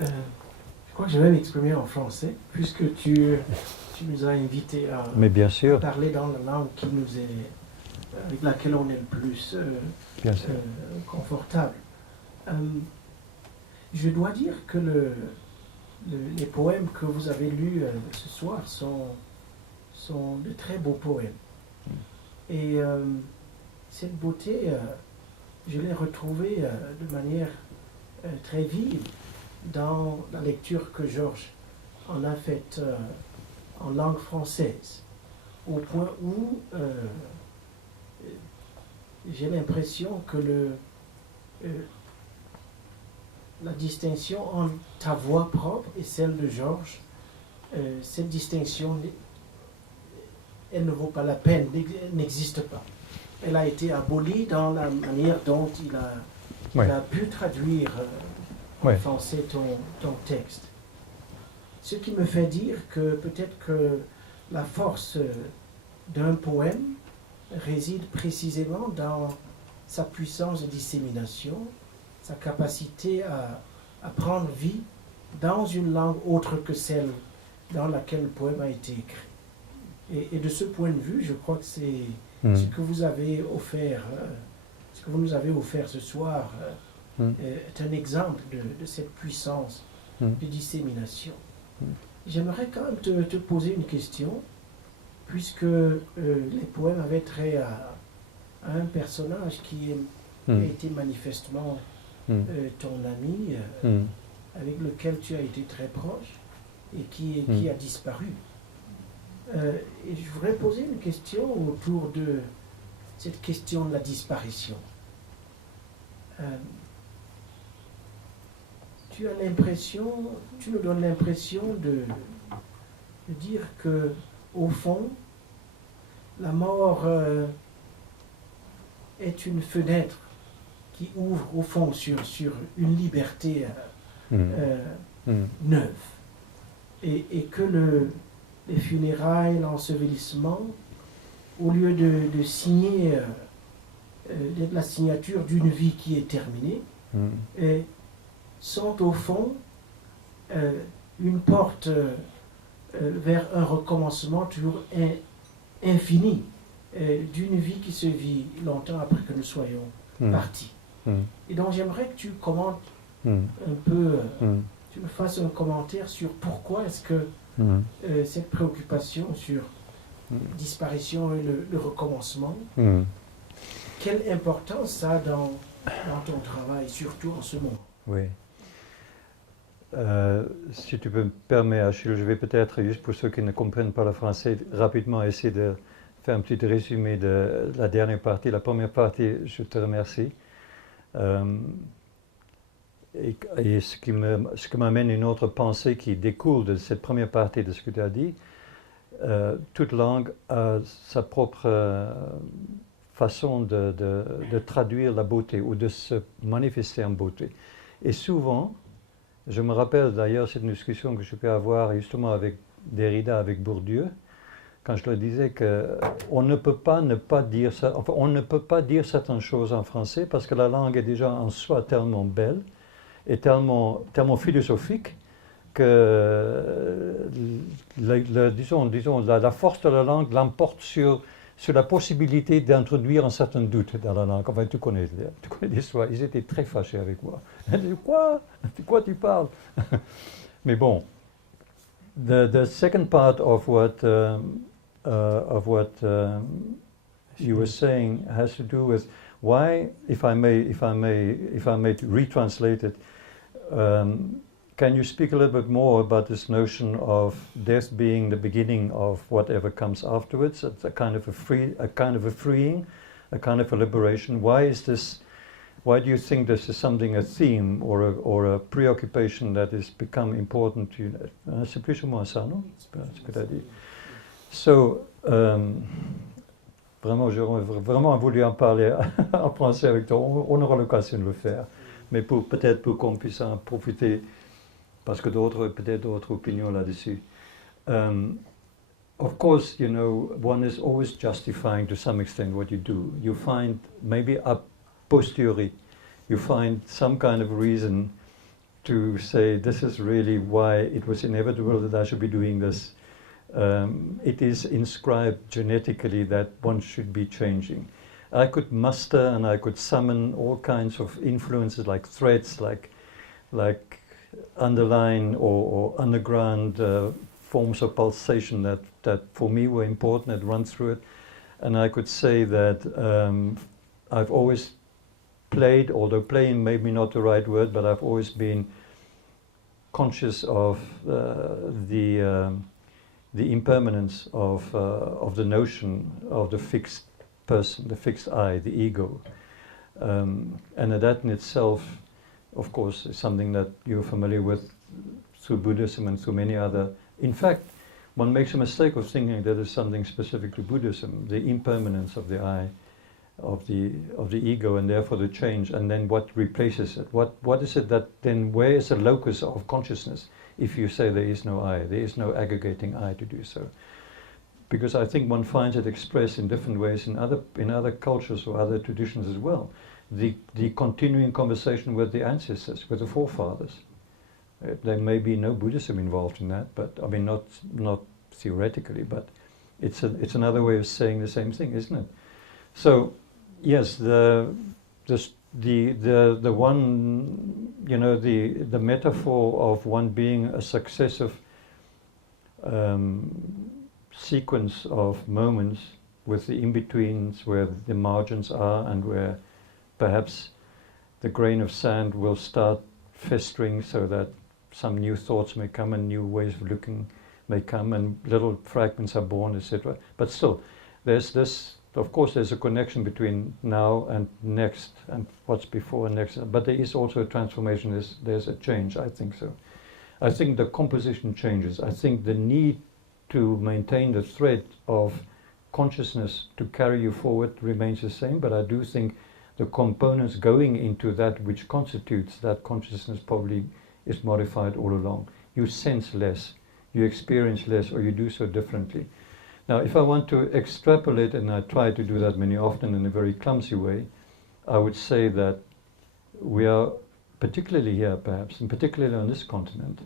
Je crois que je vais m'exprimer en français, puisque tu nous as invités à Mais bien sûr, parler dans la langue avec laquelle on est le plus bien sûr. confortable. Je dois dire que les poèmes que vous avez lus ce soir sont de très beaux poèmes. Et cette beauté, je l'ai retrouvée de manière très vive dans la lecture que Georges en a faite en langue française, au point où j'ai l'impression que la distinction entre ta voix propre et celle de Georges, cette distinction, elle ne vaut pas la peine, n'existe pas. Elle a été abolie dans la manière dont il a pu traduire en français ton texte. Ce qui me fait dire que peut-être que la force d'un poème réside précisément dans sa puissance de dissémination, sa capacité à prendre vie dans une langue autre que celle dans laquelle le poème a été écrit. Et de ce point de vue, je crois que c'est ce que vous avez offert, ce que vous nous avez offert ce soir est un exemple de cette puissance de dissémination. J'aimerais quand même te poser une question, puisque les poèmes avaient trait à un personnage qui a été manifestement ton ami, avec lequel tu as été très proche et qui a disparu. Et je voudrais poser une question autour de cette question de la disparition. Tu nous donnes l'impression de dire que, au fond, la mort est une fenêtre qui ouvre au fond sur une liberté neuve, et que les funérailles, l'ensevelissement, au lieu de signer d'être la signature d'une vie qui est terminée, sont au fond une porte vers un recommencement toujours infini d'une vie qui se vit longtemps après que nous soyons partis. Et donc j'aimerais que tu commentes un peu, tu me fasses un commentaire sur pourquoi est-ce que cette préoccupation sur disparition et le recommencement, quelle importance ça a dans ton travail, surtout en ce moment? Oui. Si tu me permets, Achille, je vais peut-être, juste pour ceux qui ne comprennent pas le français, rapidement essayer de faire un petit résumé de la dernière partie. La première partie, je te remercie. Et ce qui m'amène une autre pensée qui découle de cette première partie de ce que tu as dit. Toute langue a sa propre façon de traduire la beauté ou de se manifester en beauté. Et souvent, je me rappelle d'ailleurs cette discussion que je peux avoir justement avec Derrida, avec Bourdieu, quand je leur disais qu'on ne peut pas ne pas dire ça, enfin, on ne peut pas dire certaines choses en français parce que la langue est déjà en soi tellement belle et tellement philosophique que disons, la force de la langue l'emporte sur la possibilité d'introduire un certain doute dans la langue. Enfin, tu connais l'histoire, ils étaient très fâchés avec moi. De quoi tu parles? Mais bon, the second part of what you were saying has to do with why, if I may retranslate it, can you speak a little bit more about this notion of death being the beginning of whatever comes afterwards? It's a kind of a freeing, a kind of a liberation. Why do you think this is something, a theme or a preoccupation that has become important to you? C'est plus ou moins ça, non? Ce que tu as dit. So, vraiment, j'aurais vraiment voulu en parler en français avec toi. On aura l'occasion de le faire. Mais peut-être pour qu'on puisse en profiter, parce que peut-être d'autres opinions là-dessus. Of course, you know, one is always justifying to some extent what you do. You find, maybe a posteriori, you find some kind of reason to say this is really why it was inevitable that I should be doing this. It is inscribed genetically that one should be changing. I could muster and I could summon all kinds of influences, like threads, like underlying or underground forms of pulsation that for me were important, that run through it. And I could say that I've always played, although playing may be not the right word, but I've always been conscious of the impermanence of the notion of the fixed person, the fixed I, the ego. And that in itself, of course, is something that you're familiar with through Buddhism and through many other. In fact, one makes a mistake of thinking that is something specific to Buddhism, the impermanence of the I, of the ego, and therefore the change, and then what replaces it. What is it that then, where is the locus of consciousness if you say there is no I, there is no aggregating I to do so? Because I think one finds it expressed in different ways in other cultures or other traditions as well. The continuing conversation with the ancestors, with the forefathers. There may be no Buddhism involved in that, but I mean not theoretically, but it's another way of saying the same thing, isn't it? So yes, the one, you know, the metaphor of one being a successive sequence of moments with the in-betweens where the margins are and where perhaps the grain of sand will start festering so that some new thoughts may come and new ways of looking may come and little fragments are born, etc. But still, there's this, of course there's a connection between now and next and what's before and next, but there is also a transformation, there's a change, I think so. I think the composition changes. I think the need to maintain the thread of consciousness to carry you forward remains the same, but I do think the components going into that which constitutes that consciousness probably is modified all along. You sense less, you experience less, or you do so differently. Now, if I want to extrapolate, and I try to do that many often in a very clumsy way, I would say that we are, particularly here perhaps, and particularly on this continent,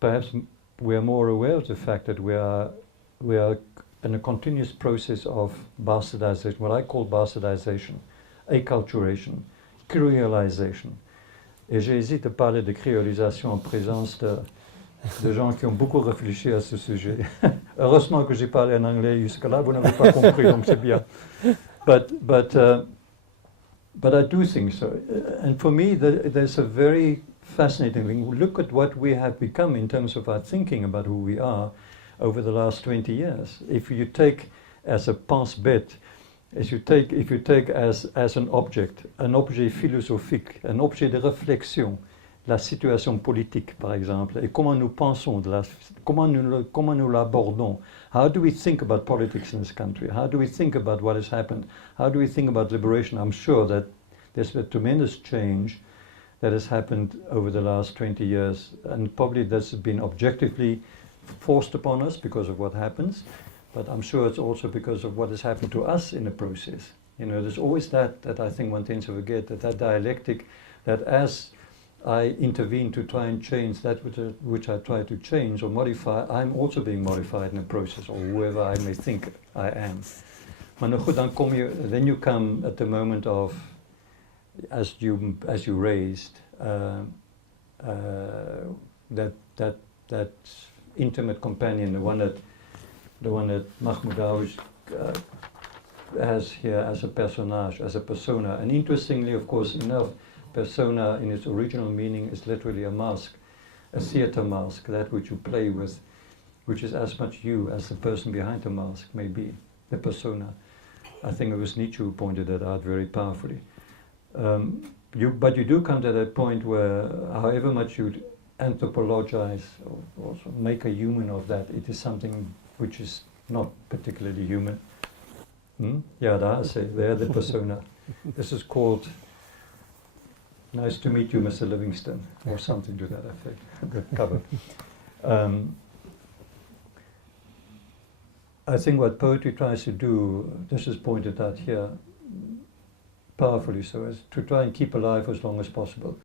perhaps we are more aware of the fact that we are in a continuous process of bastardization, what I call bastardization, acculturation, creolization. Et j'hésite à parler de créolisation en présence de gens qui ont beaucoup réfléchi à ce sujet. Heureusement que j'ai parlé en anglais jusque-là, vous n'avez pas compris, donc c'est bien. But I do think so. And for me, there's a very fascinating thing. Look at what we have become in terms of our thinking about who we are over the last 20 years. If you take as a pense-bête, if you take as an objet philosophique, un objet de réflexion, la situation politique, par exemple, et comment nous pensons, comment nous l'abordons. How do we think about politics in this country? How do we think about what has happened? How do we think about liberation? I'm sure that there's a tremendous change that has happened over the last 20 years, and probably that's been objectively forced upon us because of what happens, but I'm sure it's also because of what has happened to us in the process. You know, there's always that I think one tends to forget, that dialectic, that as I intervene to try and change that which I try to change or modify, I'm also being modified in the process, or whoever I may think I am. Maar nou goed, then you come at the moment of, as you raised, that intimate companion, the one that Mahmoud Darwish has here as a personage, as a persona. And interestingly, of course, enough, persona in its original meaning is literally a mask, a theater mask, that which you play with, which is as much you as the person behind the mask may be, the persona. I think it was Nietzsche who pointed that out very powerfully. But you do come to that point where, however much you anthropologize or also make a human of that, it is something which is not particularly human. Yeah, that's it. They're the persona. This is called "Nice to meet you, Mr. Livingston," or something to that effect. Good cover. I think what poetry tries to do, this is pointed out here, powerfully so, is to try and keep alive as long as possible.